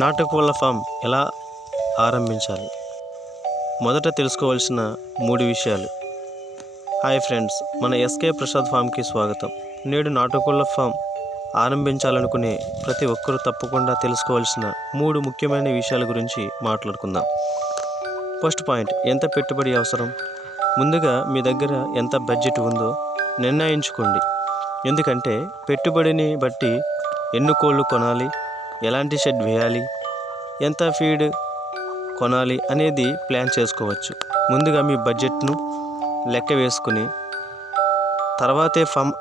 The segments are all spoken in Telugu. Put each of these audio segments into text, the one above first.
నాటుకోళ్ల ఫామ్ ఎలా ఆరంభించాలి? మొదట తెలుసుకోవాల్సిన 3 విషయాలు. హాయ్ ఫ్రెండ్స్, మన ఎస్కే ప్రసాద్ ఫామ్కి స్వాగతం. నేడు నాటుకోళ్ల ఫామ్ ఆరంభించాలనుకునే ప్రతి ఒక్కరూ తప్పకుండా తెలుసుకోవాల్సిన 3 ముఖ్యమైన విషయాల గురించి మాట్లాడుకుందాం. ఫస్ట్ పాయింట్, ఎంత పెట్టుబడి అవసరం? ముందుగా మీ దగ్గర ఎంత బడ్జెట్ ఉందో నిర్ణయించుకోండి. ఎందుకంటే పెట్టుబడిని బట్టి ఎన్ని కోళ్ళు కొనాలి, ఎలాంటి షెడ్ వేయాలి, ఎంత ఫీడ్ కొనాలి అనేది ప్లాన్ చేసుకోవచ్చు. ముందుగా మీ బడ్జెట్ను లెక్క వేసుకుని తర్వాతే ఫామ్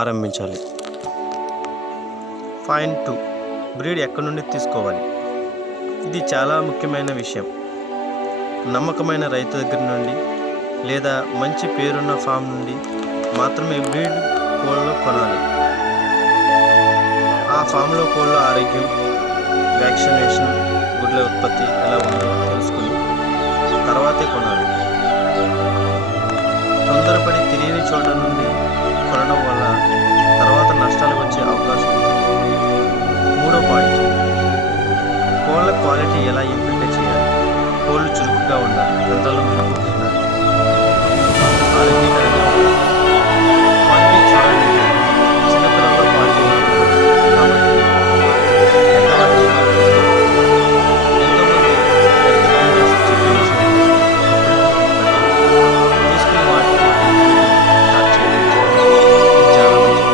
ఆరంభించాలి. పాయింట్ 2, బ్రీడ్ ఎక్కడి నుండి తీసుకోవాలి? ఇది చాలా ముఖ్యమైన విషయం. నమ్మకమైన రైతు దగ్గర నుండి లేదా మంచి పేరున్న ఫామ్ నుండి మాత్రమే బ్రీడ్ కోళ్ళు కొనాలి. ఆ ఫామ్లో కోళ్ళ ఆరోగ్యం, వ్యాక్సినేషన్, గుడ్ల ఉత్పత్తి ఎలా ఉందో తెలుసుకుని తర్వాతే కొనాలి. తొందరపడి తెలియని చోట నుండి కొనడం వల్ల తర్వాత నష్టాలు వచ్చే అవకాశం ఉంది. 3వ పాయింట్, కోళ్ళ క్వాలిటీ ఎలా ఎంపిక చేయాలి? కోళ్ళు చురుకుగా ఉండాలి, గంటల్లో మెరుపు ఉండాలి, ఆరోగ్యకరంగా ఉండాలి. క్వాలిటీ చూడండి, చిన్నపిల్లల్లో క్వాలిటీ ఉంటుంది కాబట్టి పెద్దవాళ్ళకి ఎంతోమంది తీసుకుని వాటిని స్టార్ట్ చేయడం చాలా మంచిది.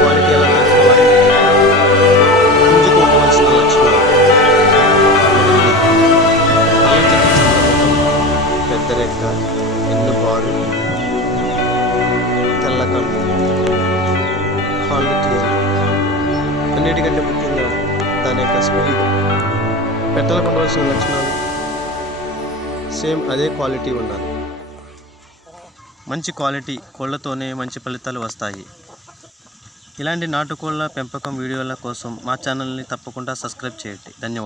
క్వాలిటీ ఎలా తెలుసుకోవాలి? పుంజుకు ఉండవలసిన లక్షణాలు: పల్లచటి చంద్రముఖం, పెద్ద రెక్క, ఎన్నుపారు, తెల్ల కళ్ళు, కాళ్ళు తీరు. అన్నిటికంటే ముఖ్యంగా దాని యొక్క స్పీడ్. పెట్టలకు ఉండవలసిన లక్షణాలు సేమ్ అదే క్వాలిటీ ఉండాలి. మంచి క్వాలిటీ కోళ్ళతోనే మంచి ఫలితాలు వస్తాయి. ఇలాంటి నాటుకోళ్ళ పెంపకం వీడియోల కోసం మా ఛానల్ని తప్పకుండా సబ్స్క్రైబ్ చేయండి. ధన్యవాదాలు.